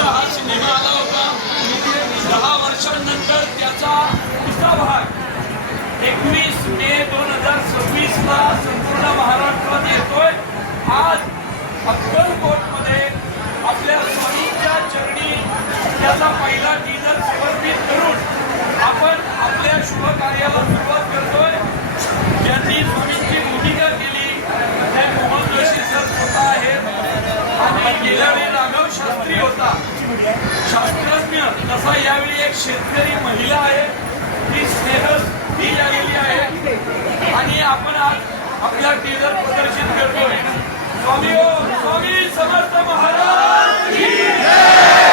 हा सिनेमा आला होता. 10 वर्षांनंतर त्याचा दुसरा भाग 21 मे 2026 ला संपूर्ण महाराष्ट्रात येतोय. आज अक्कलकोटमध्ये आपल्या स्वामींच्या चरणी त्याचा पहिला टीजर समर्पित करून आपण आपल्या शुभ कार्याला सुरुवात करतोय. ज्यांनी स्वामींची भूमिका केली ते मोहन जोशी सर स्वतः आहेत आणि गेल्या वेळी राघव शास्त्री होता शास्त्रज्ञ. तसा यावेळी एक शेतकरी महिला आहे ती स्नेहल ही आलेली आहे आणि आपण आज आपला टीजर प्रदर्शित करतोय. स्वामी समर्थ महाराज की जय.